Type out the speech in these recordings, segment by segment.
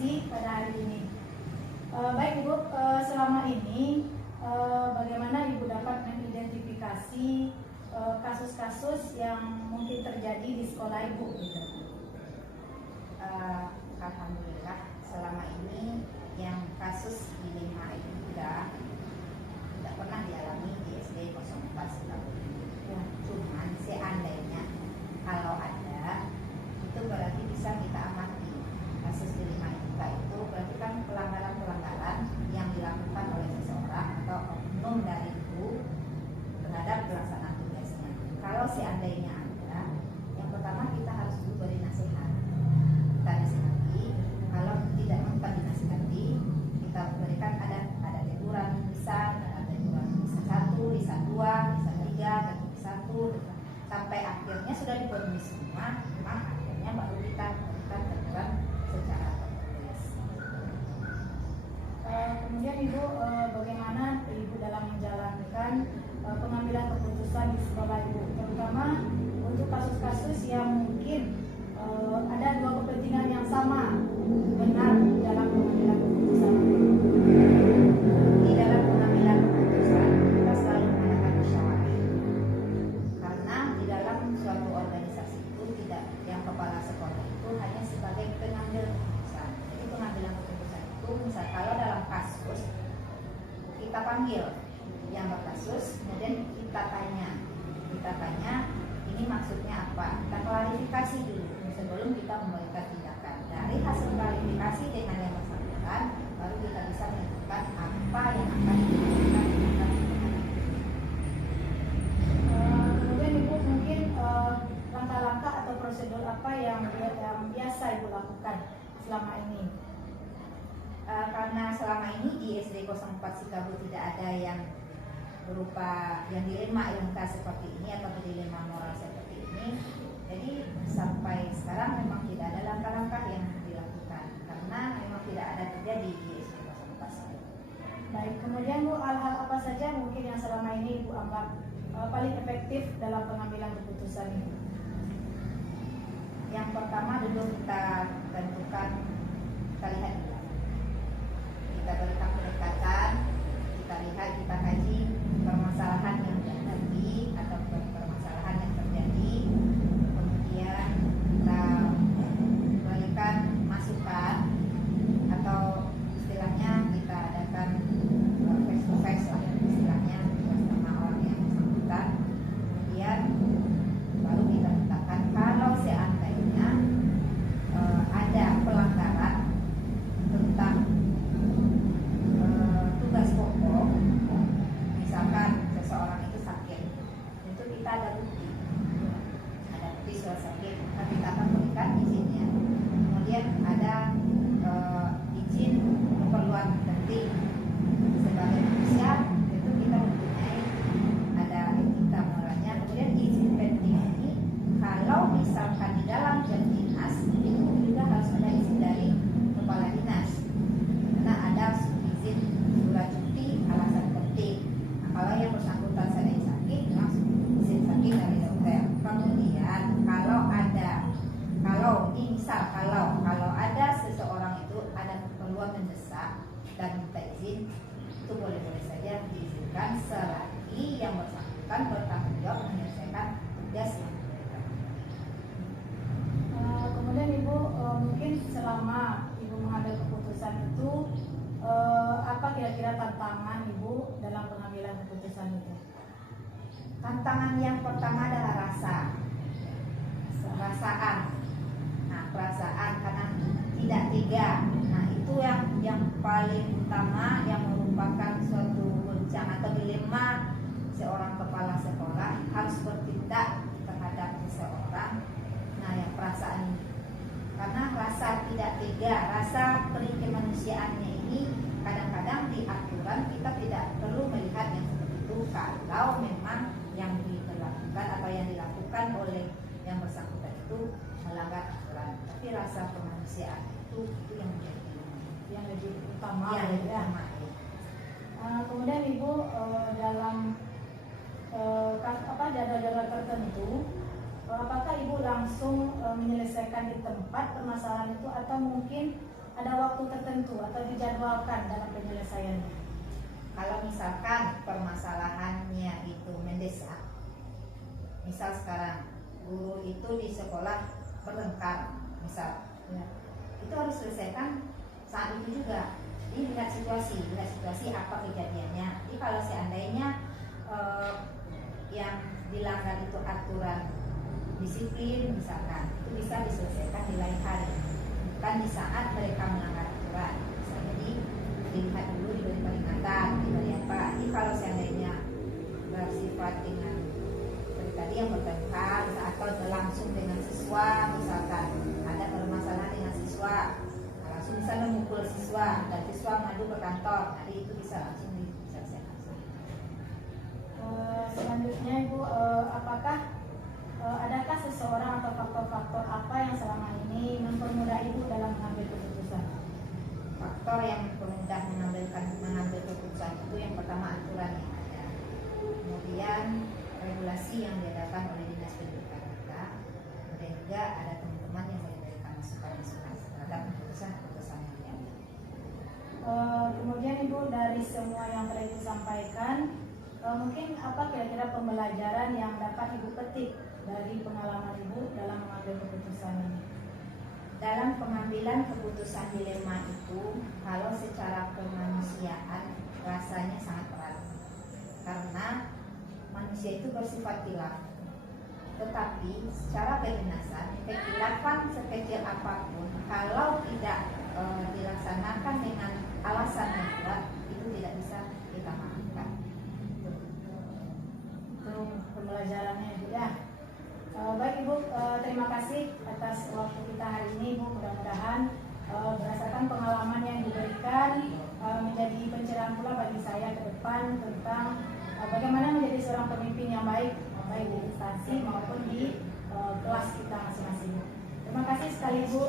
informasi pada hari ini. Baik Ibu, selama ini bagaimana Ibu dapat mengidentifikasi kasus-kasus yang mungkin terjadi di sekolah Ibu? Gitu. Alhamdulillah selama ini yang kasus dilema itu tidak pernah dialami di SD 04 Sukabumi. Cuman seandainya kalau ada, itu berarti bisa kita amati kasus dilema itu berarti kan pelanggaran-pelanggaran yang dilakukan oleh seseorang atau oknum dari ibu terhadap pelaksanaan tugasnya. Kalau seandainya ada, yang pertama kita harus dulu beri nasihat. Kita nasihati, kalau tidak mempan dinasihati, kita berikan ada teguran lisan, ada teguran lisan 1, lisan 2, lisan 3, lisan 1, sampai akhirnya sudah dipenuhi semua, memang akhirnya baru kita berikan teguran secara tertulis. Kemudian Ibu, bagaimana Ibu dalam menjalankan pengambilan keputusan di sekolah Ibu, terutama untuk kasus-kasus yang mungkin ada dua kepentingan yang sama benar dalam pengambilan keputusan. Di dalam pengambilan keputusan kita selalu menggunakan musyawarah, karena di dalam suatu organisasi itu tidak yang kepala sekolah itu hanya sebagai pengambil keputusan. Jadi pengambilan keputusan itu misal kalau dalam kasus kita panggil yang berkasus, kemudian kita tanya ini maksudnya apa, kita klarifikasi dulu sebelum kita memberikan tindakan. Dari hasil klarifikasi dengan yang bersangkutan, baru kita bisa menentukan apa yang akan dilakukan tindakan. Kemudian Ibu mungkin langkah-langkah atau prosedur apa yang biasa Ibu lakukan selama ini? Karena selama ini di SD 04 Sikabu tidak ada yang berupa yang dilema ilmuka seperti ini atau dilema moral seperti ini, jadi sampai sekarang memang tidak ada langkah-langkah yang dilakukan karena memang tidak ada terjadi di SD 04. Baik, kemudian Bu, hal-hal apa saja mungkin yang selama ini Ibu anggap paling efektif dalam pengambilan keputusan ini? Yang pertama dulu kita tentukan, kita lihat dulu, kita berikan pendekatan, kita lihat, kita kaji permasalahan yang terjadi atau permasalahan yang terjadi, kemudian kita berikan masukan atau istilahnya kita adakan face to face lah istilahnya bersama orang yang bersangkutan, kemudian baru kita tetapkan kalau seandainya ada pelanggaran tentang tugas pokok, misalkan seseorang itu sakit, itu kita ada bukti surat sakit, maka kita akan berikan izinnya. Kemudian ada izin keperluan penting sebagai manusia, itu kita mempunyai ada etika moralnya. Kemudian izin penting ini kalau misalkan di dalam jam dinas itu juga harus ada izin dari kepala dinas, karena ada izin surat cuti alasan penting. Nah, kalau yang bersangkutan sedang sakit, langsung izin sakit dari dokter. Kemudian kalau ada seseorang itu ada keperluan mendesak dan minta izin, itu boleh-boleh saja diizinkan selagi yang bersangkutan bertanggung jawab menyelesaikan tugas yang diberikan. Kemudian Ibu, mungkin selama Ibu mengambil keputusan itu, apa kira-kira tantangan Ibu dalam pengambilan keputusan itu? Tantangan yang pertama adalah perasaan. Nah, perasaan karena tidak tega. Nah, itu yang paling utama yang merupakan suatu goncang atau dilema seorang kepala sekolah harus bertindak terhadap seseorang. Nah, yang perasaan ini. Karena rasa tidak tega, rasa peri kemanusiaannya ini kadang-kadang di aturan kita tidak perlu melihat yang seperti itu kalau memang yang dilakukan atau yang dilakukan oleh yang bersangkutan itu melanggar aturan, tapi rasa kemanusiaan itu yang lebih utama. Kemudian Ibu dalam daerah-daerah tertentu, apakah Ibu langsung menyelesaikan di tempat permasalahan itu atau mungkin ada waktu tertentu atau dijadwalkan dalam penyelesaiannya? Kalau misalkan permasalahannya itu mendesak, misal sekarang guru itu di sekolah bertengkar, misal, Ya. itu harus selesaikan saat itu juga. Jadi lihat situasi apa kejadiannya. Jadi kalau seandainya yang dilanggar itu aturan disiplin misalkan, itu bisa diselesaikan di lain hari, bukan di saat mereka melanggar aturan. Bisa jadi dilihat dulu, diberi peringatan, diberi apa. Jadi kalau seandainya bersifat dengan seperti tadi yang bertengkar atau langsung dengan siswa, misalkan ada permasalahan dengan siswa, langsung bisa memukul siswa dan siswa mengadu ke kantor, jadi itu bisa langsung diselesaikan. Selanjutnya Ibu, apakah adakah seseorang atau faktor-faktor apa yang selama ini mempermudah Ibu dalam mengambil keputusan? Faktor yang mempermudah mengambil keputusan itu yang pertama aturan yang ada, kemudian regulasi yang diadakan oleh dinas pendidikan kita, kemudian juga ada teman-teman yang memberikan masukan terhadap keputusan yang diambil. Kemudian Ibu, dari semua yang telah Ibu sampaikan, mungkin apa kira-kira pembelajaran yang dapat Ibu petik dari pengalaman Ibu dalam mengambil keputusan ini? Dalam pengambilan keputusan dilema itu, kalau secara kemanusiaan rasanya sangat berat, karena manusia itu bersifat khilaf. Tetapi secara kedinasan, kekhilafan sekecil apapun, kalau tidak dilaksanakan dengan alasan yang kuat, itu tidak bisa kita maafkan. Itu pembelajarannya Ibu ya. Baik Ibu, terima kasih atas waktu kita hari ini Ibu. Mudah-mudahan berdasarkan pengalaman yang diberikan menjadi pencerahan pula bagi saya ke depan tentang bagaimana menjadi seorang pemimpin yang baik, baik di instansi maupun di kelas kita masing-masing. Terima kasih sekali Ibu.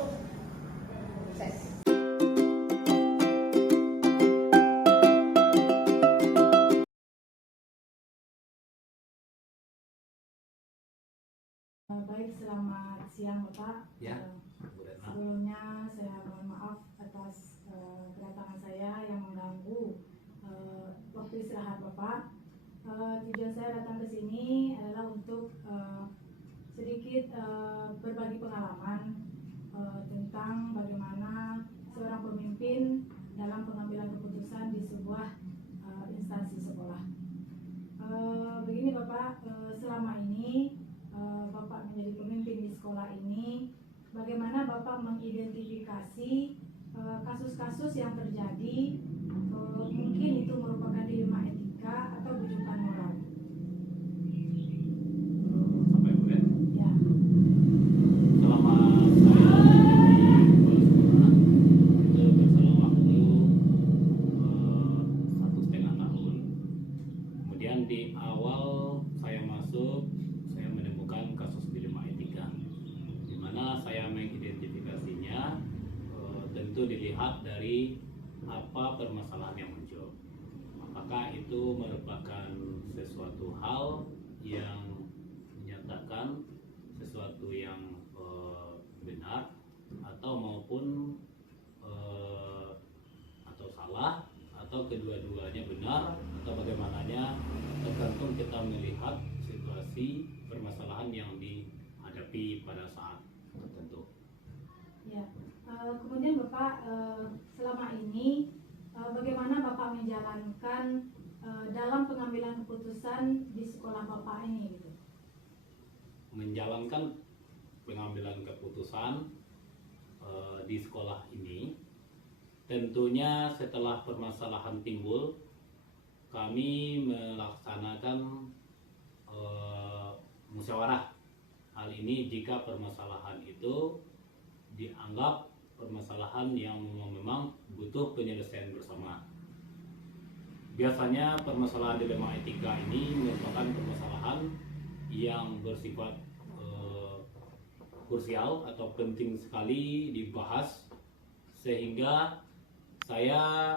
Sukses. Baik, selamat siang Bapak. Ya, Sebelumnya saya mohon maaf atas kedatangan saya yang mengganggu waktu istirahat Bapak. Tujuan saya datang ke sini adalah untuk sedikit berbagi pengalaman tentang bagaimana seorang pemimpin dalam pengambilan keputusan di sebuah instansi sekolah. Begini Bapak, selama ini Bapak menjadi pemimpin di sekolah ini, bagaimana Bapak mengidentifikasi kasus-kasus yang terjadi, mungkin itu merupakan dilema etika atau bujukan moral? Sampai kemudian Ya. selama saya menjadi kepala sekolah itu berselang waktu 1,5 tahun. Kemudian di awal saya masuk, saya menemukan kasus dilema etika, di mana saya mengidentifikasinya tentu dilihat dari apa permasalahan yang muncul. Apakah itu merupakan sesuatu hal yang menyatakan sesuatu yang benar atau maupun atau salah, atau kedua-duanya benar atau bagaimananya, tergantung kita melihat situasi permasalahan yang dihadapi pada saat tertentu. Ya. Kemudian Bapak, selama ini bagaimana Bapak menjalankan dalam pengambilan keputusan di sekolah Bapak ini gitu? Menjalankan pengambilan keputusan di sekolah ini, tentunya setelah permasalahan timbul, kami melaksanakan musyawarah. Hal ini jika permasalahan itu dianggap permasalahan yang memang butuh penyelesaian bersama. Biasanya permasalahan dilema etika ini merupakan permasalahan yang bersifat krusial atau penting sekali dibahas, sehingga saya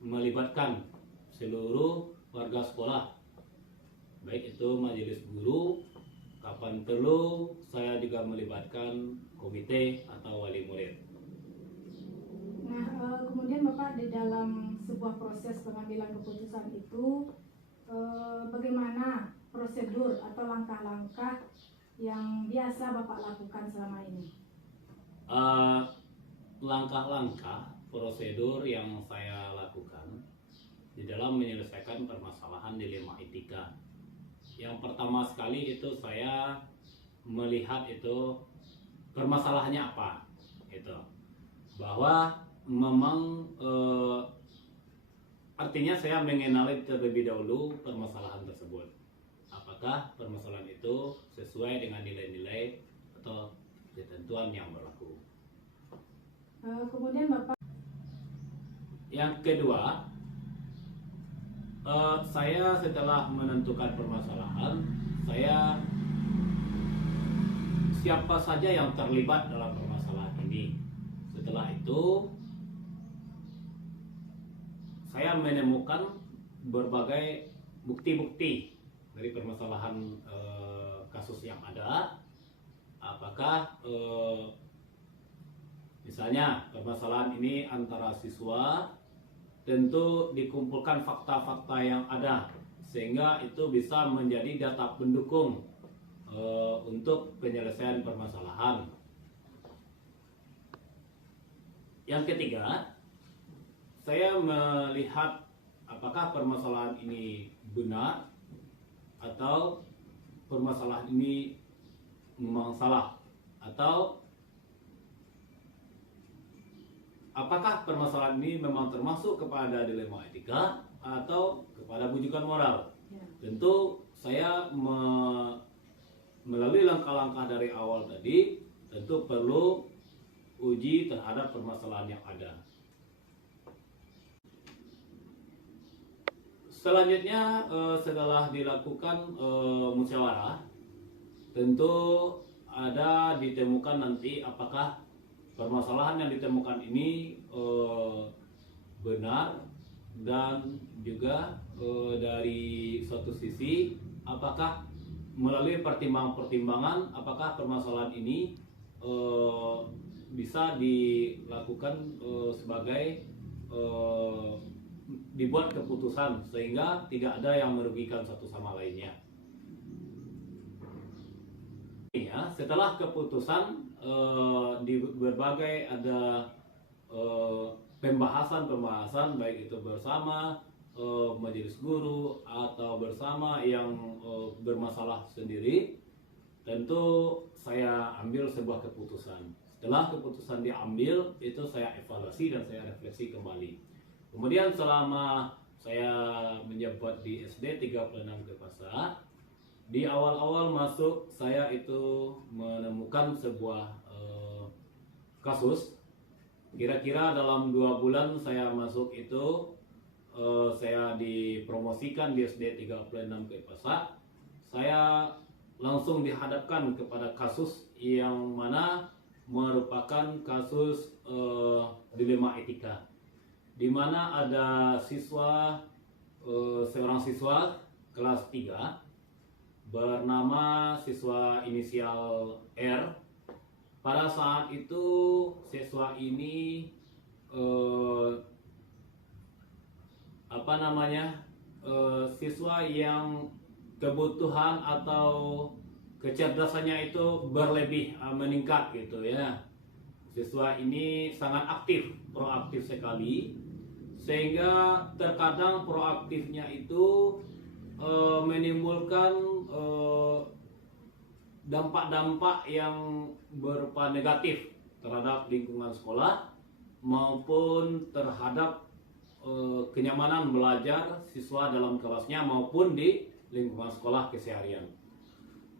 melibatkan seluruh warga sekolah, baik itu majelis guru, kapan perlu saya juga melibatkan komite atau wali murid. Nah, kemudian Bapak di dalam sebuah proses pengambilan keputusan itu bagaimana prosedur atau langkah-langkah yang biasa Bapak lakukan selama ini? Langkah-langkah prosedur yang saya lakukan di dalam menyelesaikan permasalahan dilema etika. Yang pertama sekali itu saya melihat itu permasalahannya apa, itu bahwa memang artinya saya mengenali terlebih dahulu permasalahan tersebut. Apakah permasalahan itu sesuai dengan nilai-nilai atau ketentuan yang berlaku. Kemudian Bapak, Yang kedua, saya setelah menentukan permasalahan, saya siapa saja yang terlibat dalam permasalahan ini. Setelah itu, saya menemukan berbagai bukti-bukti dari permasalahan kasus yang ada. Apakah misalnya permasalahan ini antara siswa, tentu dikumpulkan fakta-fakta yang ada sehingga itu bisa menjadi data pendukung untuk penyelesaian permasalahan. Yang ketiga, saya melihat apakah permasalahan ini benar atau permasalahan ini memang salah, atau apakah permasalahan ini memang termasuk kepada dilema etika atau kepada bujukan moral. ya. Tentu saya melalui langkah-langkah dari awal tadi, tentu perlu uji terhadap permasalahan yang ada. Selanjutnya setelah dilakukan musyawarah, tentu ada ditemukan nanti apakah permasalahan yang ditemukan ini benar, dan juga dari suatu sisi apakah melalui pertimbangan-pertimbangan apakah permasalahan ini bisa dilakukan sebagai dibuat keputusan sehingga tidak ada yang merugikan satu sama lainnya. Ya, setelah keputusan di berbagai ada pembahasan baik itu bersama majelis guru atau bersama yang bermasalah sendiri, tentu saya ambil sebuah keputusan. Setelah keputusan diambil, itu saya evaluasi dan saya refleksi kembali. Kemudian selama saya menjabat di SD 36 Kepasa, di awal-awal masuk saya itu menemukan sebuah kasus. Kira-kira dalam 2 bulan saya masuk itu, saya dipromosikan di SD 36 Kepasa. Saya langsung dihadapkan kepada kasus yang mana merupakan kasus dilema etika, di mana ada siswa, seorang siswa kelas 3 bernama siswa inisial R. Pada saat itu siswa ini siswa yang kebutuhan atau kecerdasannya itu berlebih, meningkat gitu ya. Siswa ini sangat aktif, proaktif sekali, sehingga terkadang proaktifnya itu menimbulkan dampak-dampak yang berupa negatif terhadap lingkungan sekolah maupun terhadap kenyamanan belajar siswa dalam kelasnya maupun di lingkungan sekolah keseharian.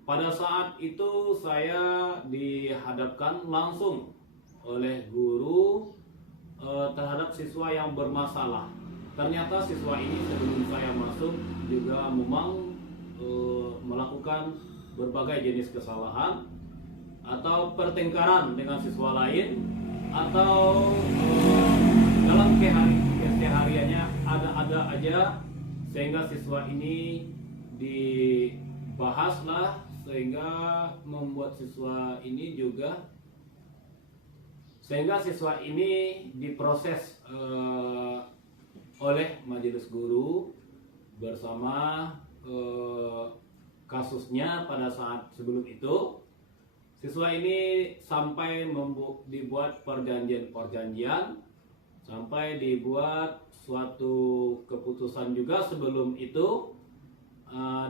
Pada saat itu saya dihadapkan langsung oleh guru terhadap siswa yang bermasalah. Ternyata siswa ini sebelum saya masuk juga memang melakukan berbagai jenis kesalahan atau pertengkaran dengan siswa lain, atau dalam kesehariannya ada aja, sehingga siswa ini dibahaslah sehingga membuat siswa ini juga sehingga siswa ini diproses oleh majelis guru bersama kasusnya pada saat sebelum itu. Siswa ini sampai dibuat perjanjian-perjanjian, sampai dibuat suatu keputusan juga sebelum itu,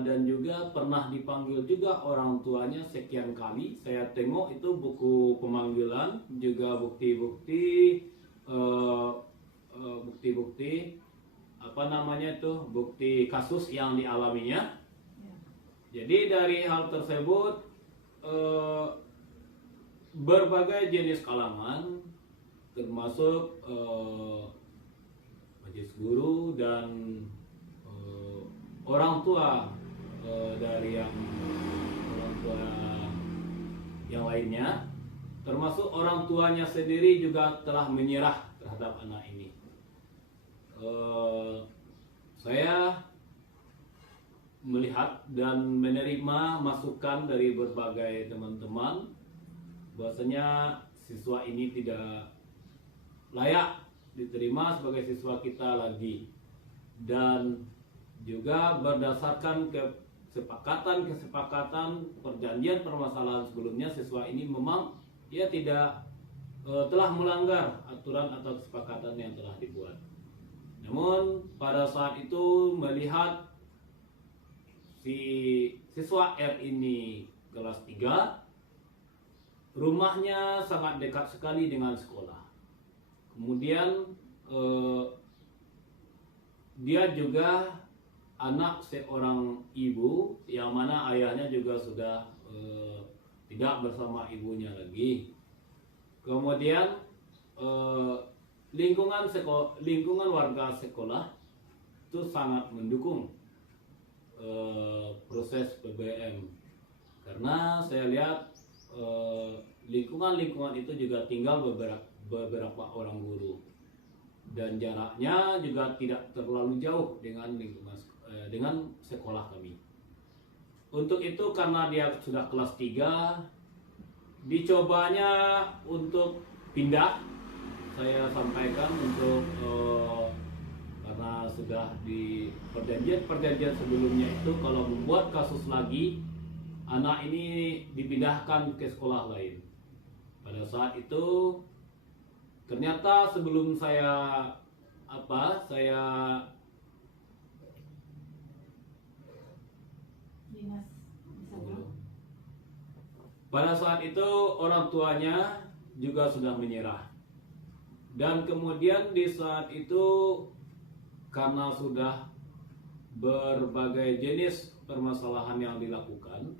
dan juga pernah dipanggil juga orang tuanya sekian kali. Saya tengok itu buku pemanggilan, juga bukti-bukti apa namanya itu, bukti kasus yang dialaminya. Jadi dari hal tersebut berbagai jenis kalangan termasuk majelis guru dan orang tua dari orang tua yang lainnya, termasuk orang tuanya sendiri juga telah menyerah terhadap anak ini. Saya melihat dan menerima masukan dari berbagai teman-teman bahwasanya siswa ini tidak layak diterima sebagai siswa kita lagi, dan juga berdasarkan kesepakatan perjanjian permasalahan sebelumnya, siswa ini memang dia tidak telah melanggar aturan atau kesepakatan yang telah dibuat. Namun pada saat itu melihat si siswa R ini kelas 3, rumahnya sangat dekat sekali dengan sekolah. Kemudian dia juga anak seorang ibu yang mana ayahnya juga sudah tidak bersama ibunya lagi. Kemudian lingkungan warga sekolah itu sangat mendukung proses PBM, karena saya lihat lingkungan itu juga tinggal beberapa orang guru, dan jaraknya juga tidak terlalu jauh dengan sekolah kami. Untuk itu karena dia sudah kelas 3, dicobanya untuk pindah. Saya sampaikan untuk karena sudah di perjanjian sebelumnya itu kalau membuat kasus lagi, anak ini dipindahkan ke sekolah lain. Pada saat itu ternyata sebelum saya pada saat itu orang tuanya juga sudah menyerah, dan kemudian di saat itu karena sudah berbagai jenis permasalahan yang dilakukan,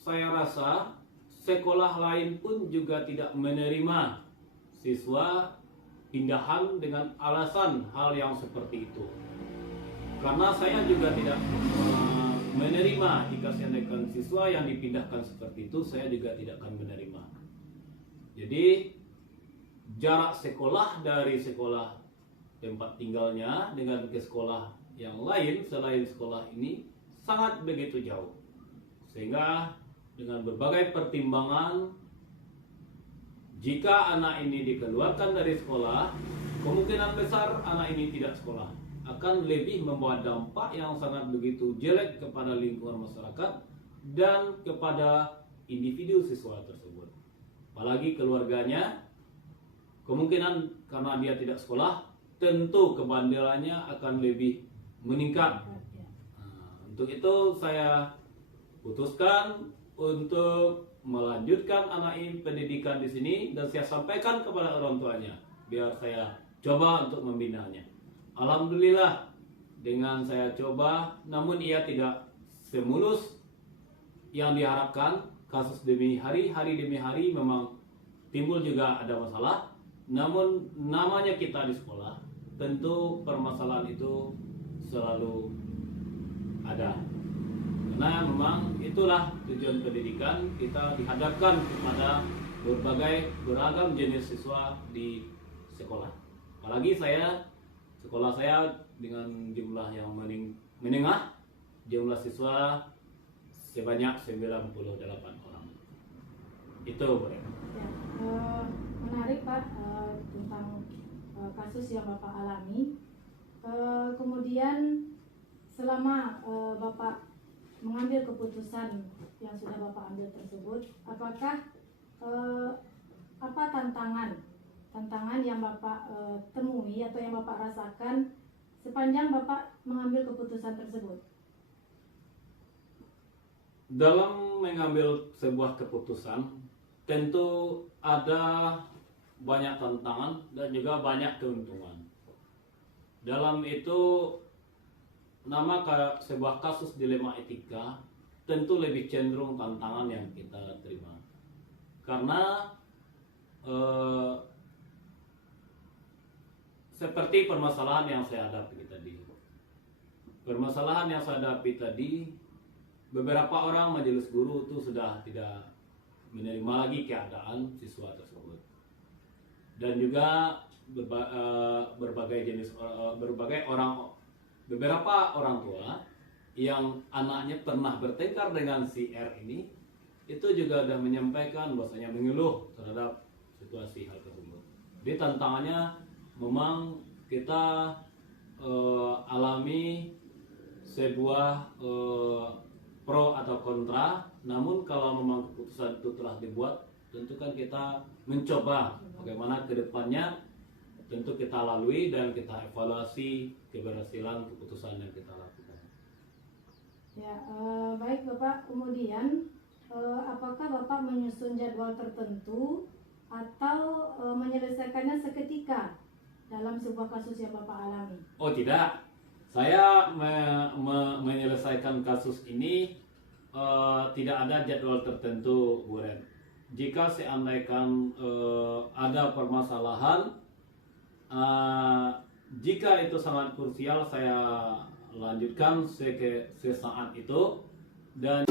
saya rasa sekolah lain pun juga tidak menerima siswa pindahan dengan alasan hal yang seperti itu. Karena saya juga tidak menerima jika seandainya siswa yang dipindahkan seperti itu, saya juga tidak akan menerima. Jadi jarak sekolah dari sekolah tempat tinggalnya dengan ke sekolah yang lain selain sekolah ini sangat begitu jauh, sehingga dengan berbagai pertimbangan, jika anak ini dikeluarkan dari sekolah, kemungkinan besar anak ini tidak sekolah, akan lebih membawa dampak yang sangat begitu jelek kepada lingkungan masyarakat dan kepada individu siswa tersebut. Apalagi keluarganya, kemungkinan karena dia tidak sekolah, tentu kebandelannya akan lebih meningkat. Untuk itu saya putuskan untuk melanjutkan anak ini pendidikan di sini, dan saya sampaikan kepada orang tuanya biar saya coba untuk membinanya. Alhamdulillah dengan saya coba, namun ia tidak semulus yang diharapkan. Kasus demi hari demi hari memang timbul juga ada masalah. Namun namanya kita di sekolah, tentu permasalahan itu selalu ada. Karena memang itulah tujuan pendidikan, kita dihadapkan kepada beragam jenis siswa di sekolah. Apalagi sekolah saya dengan jumlah yang menengah, jumlah siswa sebanyak 98 orang. Itu Bu Ren. Ya, menarik Pak tentang kasus yang Bapak alami. Kemudian selama Bapak mengambil keputusan yang sudah Bapak ambil tersebut, apakah apa tantangan yang Bapak temui atau yang Bapak rasakan sepanjang Bapak mengambil keputusan tersebut? Dalam mengambil sebuah keputusan, tentu ada banyak tantangan dan juga banyak keuntungan. Dalam itu, sebuah kasus dilema etika tentu lebih cenderung tantangan yang kita terima. Karena seperti permasalahan yang saya hadapi tadi. Permasalahan yang saya hadapi tadi, beberapa orang majelis guru itu sudah tidak menerima lagi keadaan siswa tersebut. Dan juga beberapa orang tua yang anaknya pernah bertengkar dengan si R ini, itu juga sudah menyampaikan bahwasanya mengeluh terhadap situasi hal tersebut. Jadi tantangannya memang kita alami sebuah pro atau kontra, namun kalau memang keputusan itu telah dibuat, tentu kan kita mencoba bagaimana ke depannya, tentu kita lalui dan kita evaluasi keberhasilan keputusan yang kita lakukan. Ya, baik Bapak. Kemudian apakah Bapak menyusun jadwal tertentu atau menyelesaikannya seketika dalam sebuah kasus yang Bapak alami? Oh tidak, saya menyelesaikan kasus ini tidak ada jadwal tertentu, Bu Ren. Jika seandainya ada permasalahan, jika itu sangat krusial, saya lanjutkan sesaat itu. Dan